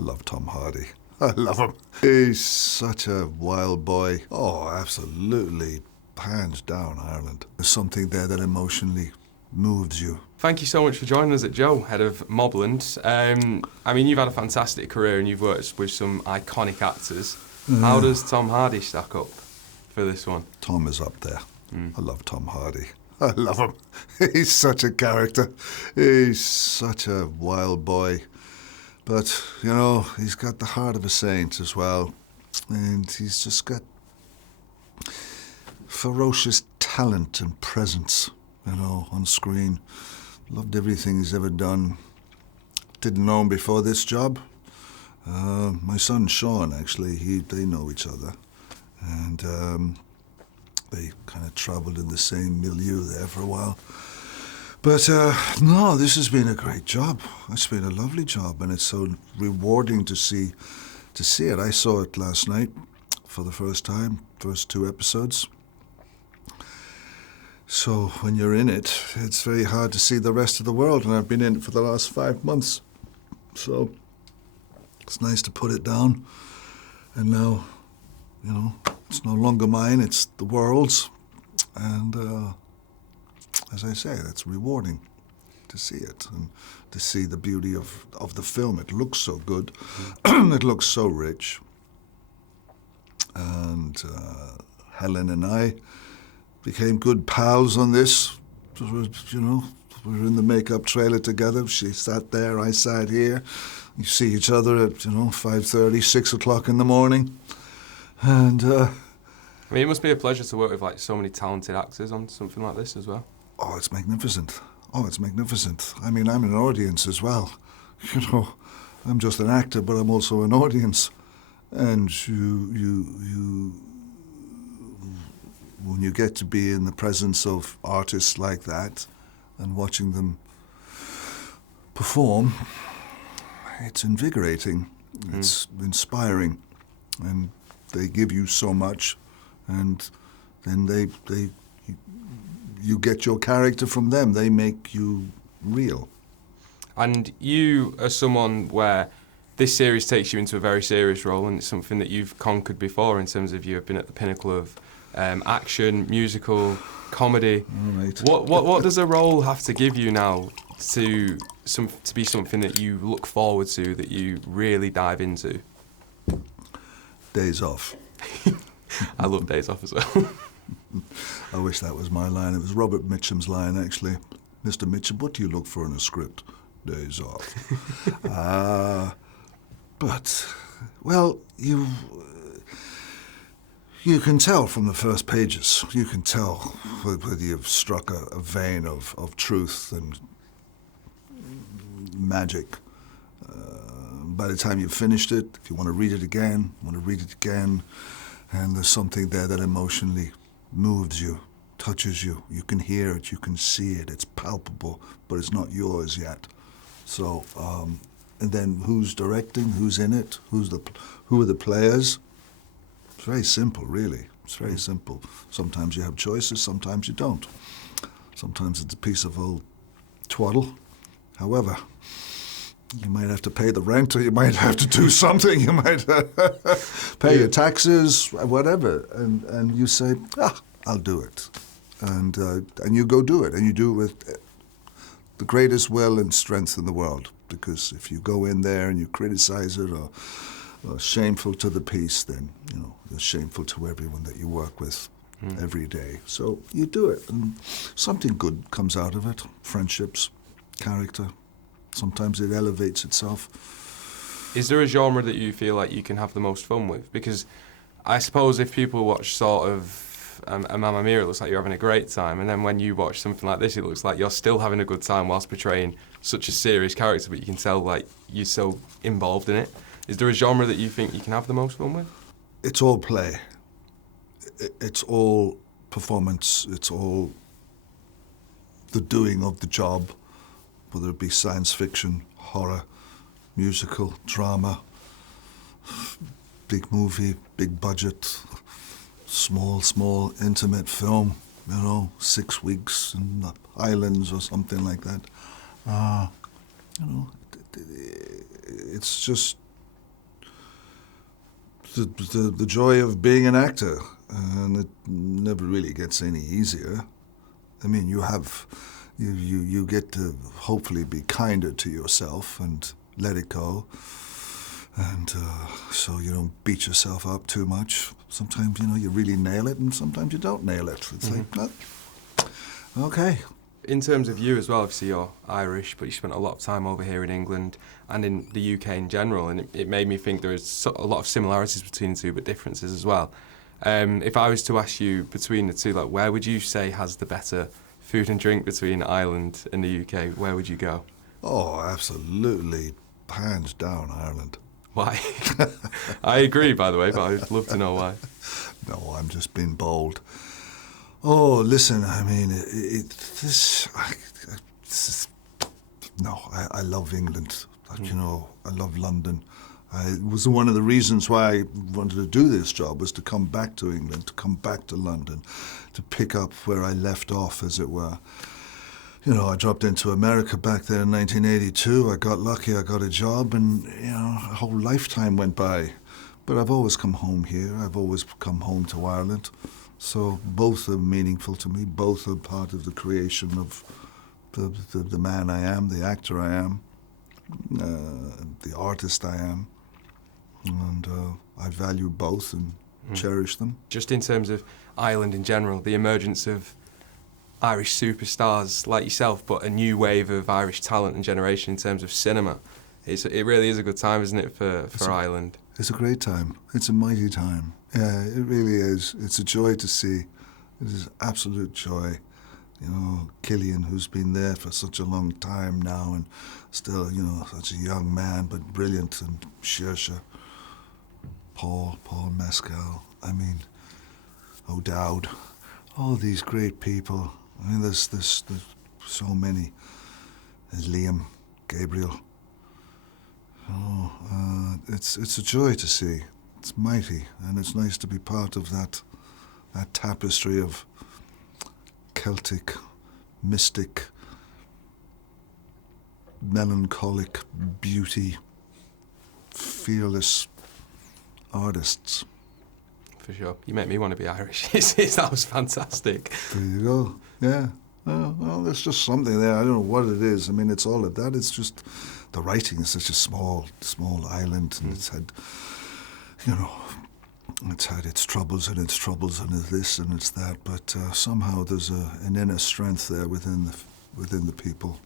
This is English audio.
I love Tom Hardy. I love him. He's such a wild boy. Oh, absolutely, hands down, Ireland. There's something there that emotionally moves you. Thank you so much for joining us at Joe, head of MobLand. I mean, you've had a fantastic career and you've worked with some iconic actors. How does Tom Hardy stack up for this one? Tom is up there. I love Tom Hardy. I love him. He's such a character. He's such a wild boy. But, you know, he's got the heart of a saint as well. And he's just got ferocious talent and presence, you know, on screen. Loved everything he's ever done. Didn't know him before this job. My son Sean, actually, they know each other. And they kind of travelled in the same milieu there for a while. But no, this has been a great job. It's been a lovely job, and it's so rewarding to see it. I saw it last night for the first time, first 2 episodes. So when you're in it, it's very hard to see the rest of the world, and I've been in it for the last 5 months. So it's nice to put it down, and now, you know, it's no longer mine, it's the world's, and as I say, that's rewarding to see it and to see the beauty of the film. It looks so good. It looks so rich. And Helen and I became good pals on this. You know, we were in the makeup trailer together. She sat there, I sat here. You see each other at, 5:30, 6 o'clock in the morning. And I mean, it must be a pleasure to work with like so many talented actors on something like this as well. Oh, it's magnificent. Oh, it's magnificent. I mean, I'm an audience as well. You know, I'm just an actor, but I'm also an audience. And you, when you get to be in the presence of artists like that and watching them perform, it's invigorating. It's inspiring, and they give you so much, and then you get your character from them. They make you real. And you are someone where this series takes you into a very serious role, and it's something that you've conquered before in terms of you have been at the pinnacle of action, musical, comedy. Right. What does a role have to give you now to be something that you look forward to, that you really dive into? Days off. I love days off as well. I wish that was my line. It was Robert Mitchum's line, actually. Mr. Mitchum, what do you look for in a script? Days off. But, well, you can tell from the first pages. You can tell whether you've struck a vein of truth and magic. By the time you've finished it, if you want to read it again, and there's something there that emotionally moves you, touches you. You can hear it, you can see it, it's palpable, but it's not yours yet. So, and then who's directing, who's in it, who are the players? It's very simple, really. It's very simple. Sometimes you have choices, sometimes you don't. Sometimes it's a piece of old twaddle. However, you might have to pay the rent, or you might have to do something. You might pay your taxes, whatever, and you say, I'll do it, and you go do it, and you do it with the greatest will and strength in the world. Because if you go in there and you criticize it or shameful to the piece, then you're shameful to everyone that you work with every day. So you do it, and something good comes out of it. Friendships, character. Sometimes it elevates itself. Is there a genre that you feel like you can have the most fun with? Because I suppose if people watch sort of a Mamma Mia, it looks like you're having a great time, and then when you watch something like this, it looks like you're still having a good time whilst portraying such a serious character, but you can tell like you're so involved in it. Is there a genre that you think you can have the most fun with? It's all play. It's all performance. It's all the doing of the job, whether it be science fiction, horror, musical, drama, big movie, big budget, small, intimate film, 6 weeks in the islands or something like that. It's just the joy of being an actor, and it never really gets any easier. I mean, you get to hopefully be kinder to yourself and let it go, and so you don't beat yourself up too much. Sometimes, you really nail it, and sometimes you don't nail it. It's like, oh, okay. In terms of you as well, obviously you're Irish, but you spent a lot of time over here in England and in the UK in general, and it made me think there is a lot of similarities between the two, but differences as well. If I was to ask you between the two, like, where would you say has the better food and drink between Ireland and the UK? Where would you go? Oh, absolutely, hands down, Ireland. Why? I agree, by the way, but I'd love to know why. No, I'm just being bold. Oh, listen, I mean, I love England. I love London. It was one of the reasons why I wanted to do this job, was to come back to England, to come back to London, to pick up where I left off, as it were. I dropped into America back there in 1982. I got lucky, I got a job, and, a whole lifetime went by. But I've always come home here. I've always come home to Ireland. So both are meaningful to me. Both are part of the creation of the man I am, the actor I am, the artist I am. And I value both and cherish them. Just in terms of Ireland in general, the emergence of Irish superstars like yourself, but a new wave of Irish talent and generation in terms of cinema. It really is a good time, isn't it, for Ireland? It's a great time. It's a mighty time. Yeah, it really is. It's a joy to see. It is absolute joy. Killian, who's been there for such a long time now and still, such a young man, but brilliant, and Saoirse, Paul Mescal, O'Dowd, all these great people. There's so many. There's Liam, Gabriel. It's a joy to see. It's mighty, and it's nice to be part of that tapestry of Celtic, mystic, melancholic beauty, fearless artists. For sure. You make me want to be Irish. That was fantastic. There you go. Yeah. Well, there's just something there. I don't know what it is. It's all of that. It's just the writing is such a small island, and it's had, it's had its troubles and its this and it's that. But somehow there's an inner strength there within the people.